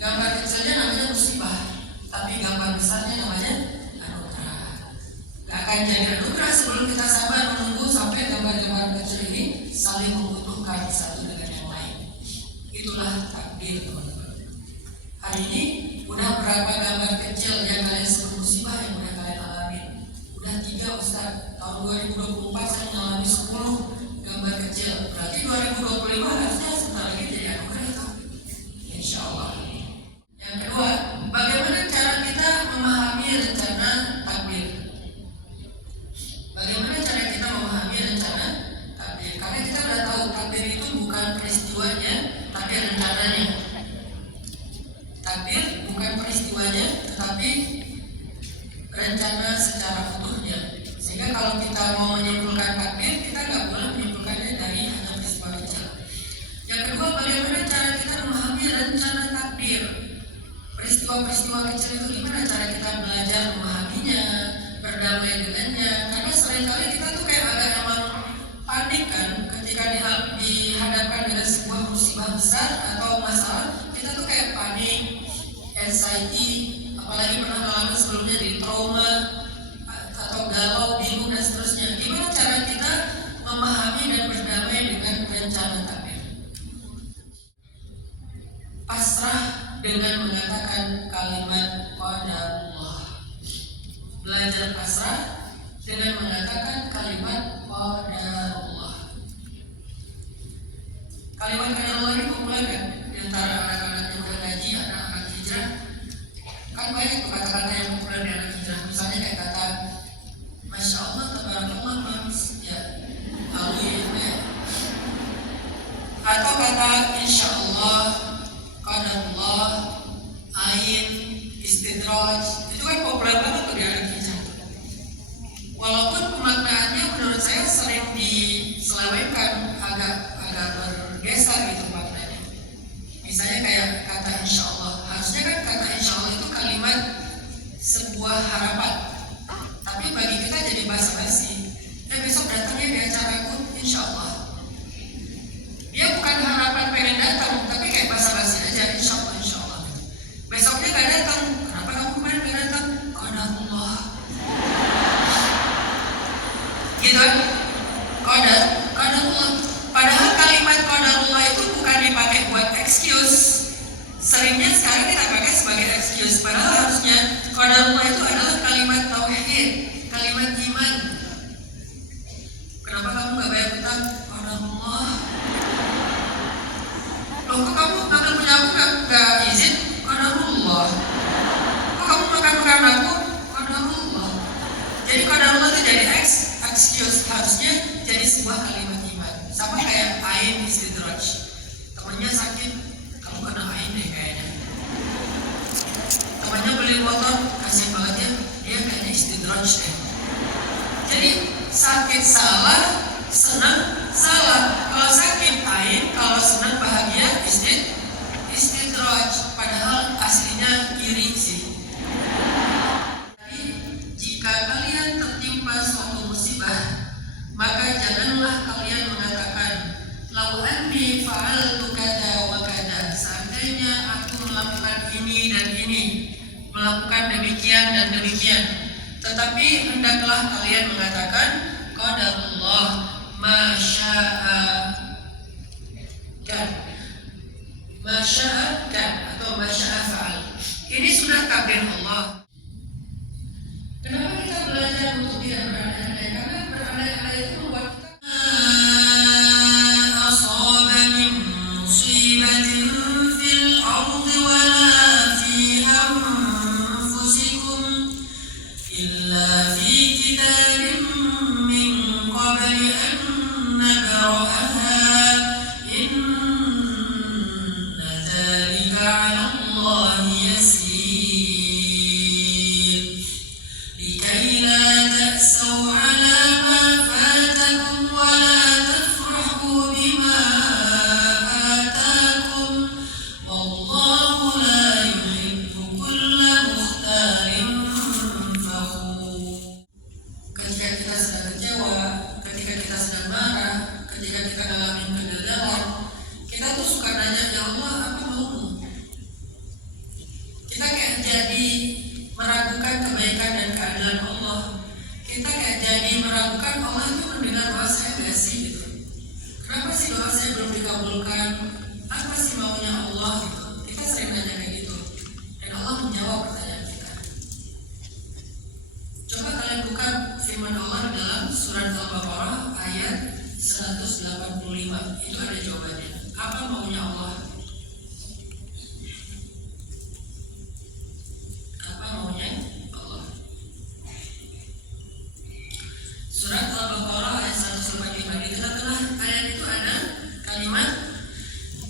Gambar kecilnya namanya musibah, tapi gambar besarnya namanya anugerah. Gak akan jadi anugerah sebelum kita sabar menunggu sampai gambar-gambar kecil ini saling membutuhkan satu dengan yang lain. Itulah takdir, teman-teman. Hari ini udah berapa gambar kecil yang kalian sebut musibah yang udah kalian alami? Udah 3, Ustaz. Tahun 2024 saya mengalami 10 gambar kecil. Berarti 2025 harusnya sebentar lagi jadi anugerah itu, insya Allah. Yang kedua, bagaimana cara kita memahami rencana takdir? Bagaimana cara kita memahami rencana takdir? Karena kita sudah tahu takdir itu bukan peristiwanya, tapi rencananya. Takdir bukan peristiwanya, tetapi rencana secara utuhnya. Sehingga kalau kita mau menyimpulkan takdir, kita nggak boleh menyimpulkannya dari hanya peristiwa kecil. Yang kedua, bagaimana cara kita memahami rencana takdir? Peristiwa-peristiwa kecil itu gimana cara kita belajar memahaminya, berdamai dengannya? Karena seringkali kita tuh kayak agak emang panik kan ketika dihadapkan dengan sebuah musibah besar atau masalah, kita tuh kayak panik, anxiety, apalagi pernah ngalamin sebelumnya di trauma atau galau, bingung dan seterusnya. Gimana cara kita memahami dan berdamai dengan rencana takdir? Pasrah dengan mengatakan kalimat qadarullah. Belajar pasrah dengan mengatakan kalimat qadarullah. Kalimat qadarullah ini populer kan di antara anak-anak yang udah ngaji, anak-anak hijrah. Kan banyak tuh kata-kata yang populer di anak hijrah. Misalnya kayak kata Masya Allah, tabarakallah, manis, ya, alhamdulillah. Atau kata Insya Allah, qadarullah, ain, istidraj. Itu kan populer banget tuh di anak hijrah. Walaupun pemaknaannya menurut saya sering diselewengkan, agak bergeser gitu maknanya. Misalnya kayak kata Insya Allah. Harusnya kan kata Insya Allah itu kalimat sebuah harapan. Tapi bagi kita jadi basa-basi. Besok datangnya di acaraku Insya Allah. Dia bukan harapan pengen datang, tapi kayak basa-basi aja Insya Allah, Insya Allah. Besoknya gak datang. Kenapa kamu kemarin gak datang? Qadarullah. Gitu kan? Qadarullah. Padahal kalimat qadarullah itu bukan dipakai buat excuse. Seringnya sekarang kita pakai sebagai excuse. Padahal harusnya qadarullah itu adalah kalimat tauhid, kalimat iman. Kenapa kamu gak bayar utang? Qadarullah. Loh, kok kamu makan punya aku gak izin? Qadarullah. Kok kamu makan aku? Qadarullah. Jadi qadarullah itu jadi excuse, harusnya jadi sebuah kalimat iman. Sama kayak ain istidraj. Temannya sakit, kamu kena ain deh kayaknya. Temannya beli motor, kasih banget ya, dia kayaknya istidraj deh. Jadi sakit salah, senang salah. Kalau sakit ain, kalau senang bahagia istidraj. Padahal aslinya iri sih. Jadi jika kalian tertimpa suatu musibah, maka janganlah kalian mengatakan lau anni fa'altu kada wa kada. Seandainya aku melakukan ini dan ini, melakukan demikian dan demikian. Tetapi hendaklah kalian mengatakan qadarullah masya'a dan masya'a dan atau masya'a fa'al. Ini sudah takdir Allah. Kenapa kita belajar untuk tidak berandai-andai? Karena berandai-andai itu membuat kita asaba min musibatin fil ardi wala fi anfusikum illa fi kitabin min qabli an nabra'aha inna dzalika 'ala Allahi yasir. kita kayak jadi meragukan Allah itu mendengar doa saya nggak sih gitu. Kenapa sih doa saya belum dikabulkan? Apa sih maunya Allah gitu? Kita sering nanya kayak gitu. Dan Allah menjawab pertanyaan kita. Coba kalian buka firman Allah dalam surat Al-Baqarah ayat 185. Itu ada jawabannya. Apa maunya Allah? Apa maunya Allah? Surat Al-Baqarah ayat 185. Di tengah-tengah ayat itu ada kalimat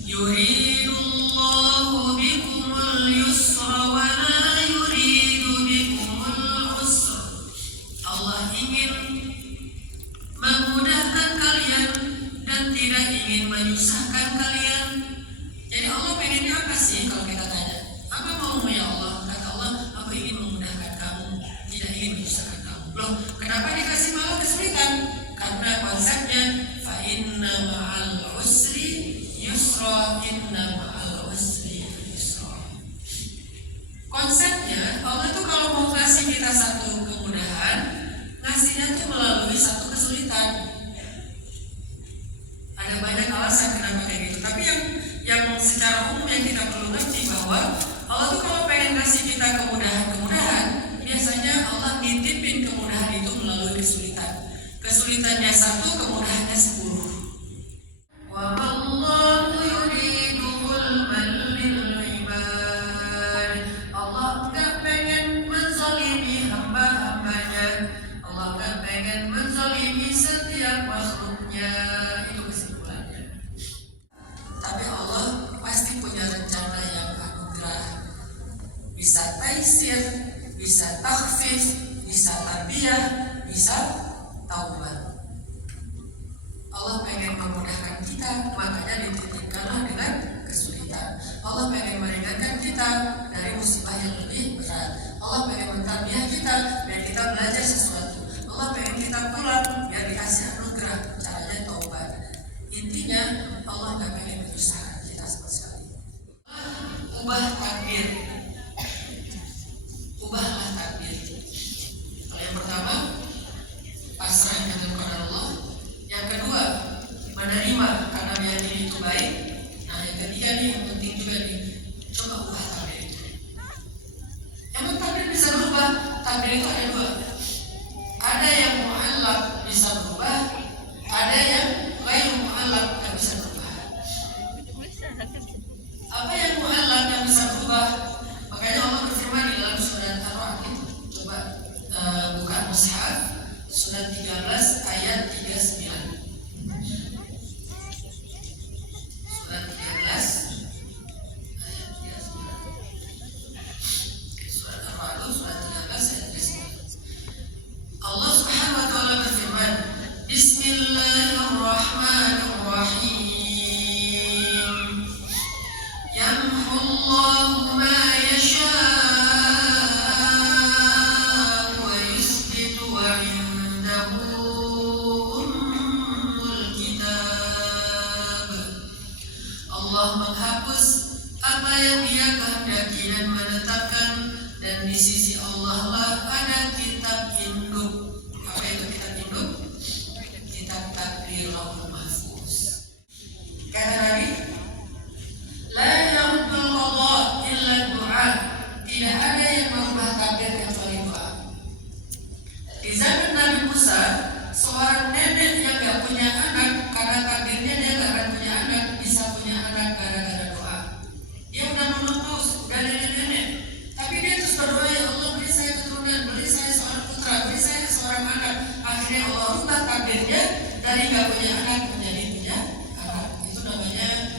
yuridullahu bikumul yusra wa la yuridu bikumul usra. Allah ingin memudahkan kalian dan tidak ingin menyusahkan kalian. Jadi Allah pengennya apa sih kalau kita tanya? Apa maunya Allah? Kata Allah, aku ingin memudahkan kamu, tidak ingin menyusahkan kamu. Loh, kenapa dikasih malah kesulitan? Karena konsepnya fa inna ma'al usri yusra, inna ma'al usri yusra. Konsepnya Allah tuh kalau mau kasih kita satu kemudahan, ngasihnya tuh melalui satu kesulitan. Ada banyak alasan kenapa kayak gitu. Tapi yang secara umum yang kita perlu ngerti bahwa Allah tuh kalau pengen kasih kita kemudahan, biasanya Allah nitipin kemudahan itu melalui kesulitan. Kesulitannya satu, kemudahannya 10. Wa Allahu yuridu zulman lil ibad. Allah enggak pengen menzalimi hamba-hambanya. Allah enggak pengen menzalimi setiap makhluknya. Itu kesimpulannya. Tapi Allah pasti punya rencana yang anugerah. Bisa taisir, bisa takhfif, bisa tarbiyah, bisa taubat. Allah pengen memudahkan kita, makanya dititipkanlah dengan kesulitan. Allah pengen meringankan kita dari musibah yang lebih berat. Allah pengen mentarbiyah kita biar kita belajar sesuatu. Allah pengen kita pulang biar dikasih anugerah, caranya taubat. Intinya Allah nggak pengen menyusahkan kita sama sekali. Ubah takdir. Ubahlah takdir. Kalau yang pertama, pasrahkan kepada Allah. Yang kedua, menerima karena meyakini itu baik. Nah, yang ketiga nih yang penting juga nih, coba ubah takdir itu. Emang takdir bisa berubah? Takdir itu ada dua. Ada yang mu'allaq bisa berubah, ada yang ghairu mu'allaq nggak bisa berubah. Apa yang mu'allaq yang bisa berubah? Makanya Allah berfirman di dalam surat Ar-Ra'd. Coba buka mushaf surat 13 ayat 39. Surat 13 ayat 39. Surat Ar-Ra'd surat 13 ayat 39. Allah Subhanahu wa taala berfirman, Bismillahirrahmanirrahim. Yamhullahu ma yasha'u wa yusbitu wa indahu ummul kitab. Allah menghapus apa yang Dia kehendaki dan menetapkan, dan di sisi Allah lah ada kitab induk. Apa itu kitab induk? Kitab takdir Lauhul Mahfuz. Kata Nabi, la yaruddul qada illa du'a. Tidak ada yang merubah takdir kecuali doa. Di zaman Nabi Musa, seorang nenek yang gak punya anak, karena takdirnya dia gak akan punya anak, bisa punya anak gara-gara doa. Dia udah menopause, udah nenek-nenek, tapi dia terus berdoa, ya Allah beri saya keturunan, beri saya seorang putra, beri saya seorang anak. Akhirnya Allah rubah takdirnya dari gak punya anak menjadi punya anak. Itu namanya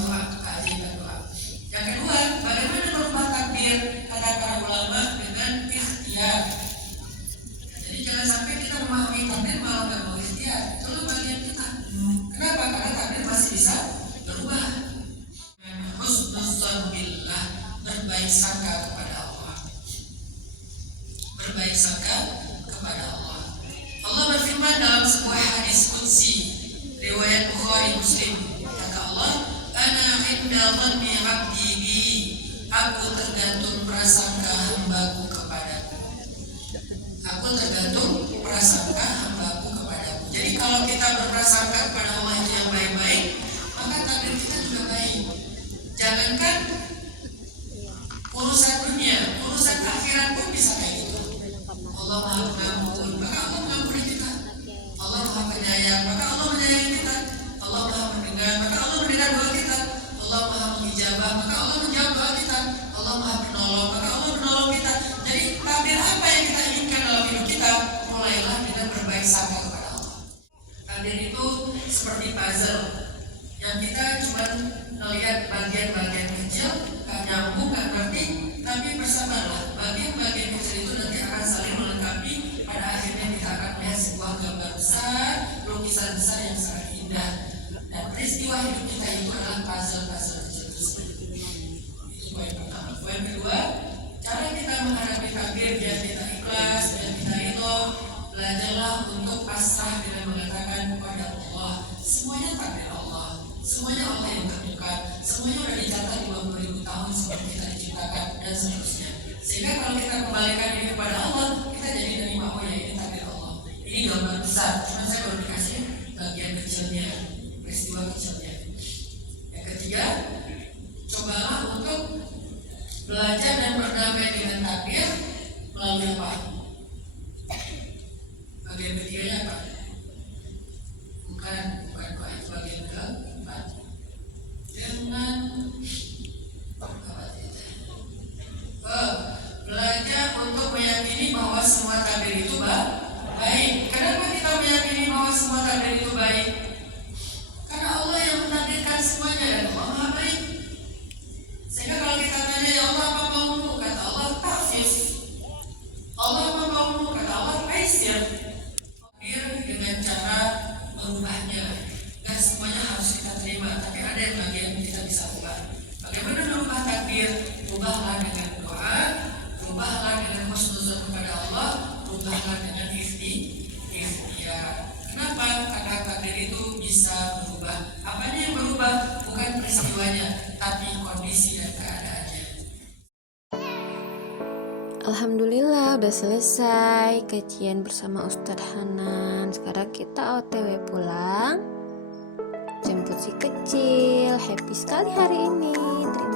doa, keajaiban doa. Yang kedua, bagaimana merubah takdir? Kata para ulama dengan ikhtiar. Jadi jangan sampai kita memahami takdir malah gak mau ikhtiar. Itulah bagian kita. Kenapa? Karena takdir masih bisa berubah. Husnuzan billah, berbaik sangka kepada Allah. Berbaik sangka kepada Allah. Allah berfirman dalam sebuah hadis qudsi riwayat Bukhari Muslim. Kata Allah, ana inda dhanni 'abdi bi. Aku tergantung prasangka hambaku kepadaku. Aku tergantung berprasangka kepada Allah itu yang baik-baik, maka takdir kita juga baik. Jangankan urusan dunia, urusan akhirat pun bisa kayak gitu. Allah Maha Pengampun, maka Allah mengampuni kita. Allah Maha Penyayang, maka Allah menyayangi kita. Allah Maha Mendengar, maka Allah mendengar doa kita. Allah Maha Mengijabah, maka Allah menjawab doa kita. Allah Maha Penolong, maka Allah menolong kita. Jadi takdir apa yang kita inginkan dalam hidup kita, mulailah kita berbaik sangka kepada Allah. Takdir itu seperti puzzle yang kita cuma melihat bagian-bagian kecil, gak nyambung, gak ngerti, tapi bersabarlah. Bagian-bagian kecil itu nanti akan saling melengkapi. Pada akhirnya kita akan melihat sebuah gambar besar, lukisan besar yang sangat indah. Dan peristiwa hidup kita itu adalah puzzle-puzzle kecil tersebut. Itu poin pertama. Poin kedua, cara kita menghadapi takdir biar kita ikhlas, biar kita ridho. Belajarlah untuk pasrah dengan mengatakan kepada Allah, semuanya takdir Allah, semuanya Allah yang tentukan, semuanya sudah dicatat 20.000 tahun sebelum kita diciptakan dan seterusnya. Sehingga kalau kita kembalikan ini kepada Allah, kita jadi terima, oh ya ini takdir Allah. Ini gambar besar, cuma saya baru dikasih bagian kecilnya, peristiwa kecilnya. Yang ketiga, cobalah untuk belajar dan berdamai dengan takdir melalui apa? Bagian ketiganya apa? Bukan doa, itu bagian keempat. Dengan belajar untuk meyakini bahwa semua takdir itu baik. Kenapa kita meyakini bahwa semua takdir itu baik? Karena Allah yang menakdirkan semuanya dan Allah Maha baik. Sehingga kalau kita tanya, ya Allah apa maumu? Kata Allah, tafis. Allah apa maumu? Kata Allah, taisir. Dengan cara merubahnya. Gak semuanya harus kita terima, tapi ada yang bagian kita bisa ubah. Bagaimana merubah takdir? Ubahlah dengan doa, ubahlah dengan husnuzon kepada Allah, ubahlah dengan ikhtiar. Kenapa? Karena takdir itu bisa berubah. Apanya yang berubah? Bukan peristiwanya, tapi kondisi dan keadaannya. Alhamdulillah udah selesai kajian bersama Ustadz Hanan. Sekarang kita OTW pulang, jemput si kecil. Happy sekali hari ini. Terima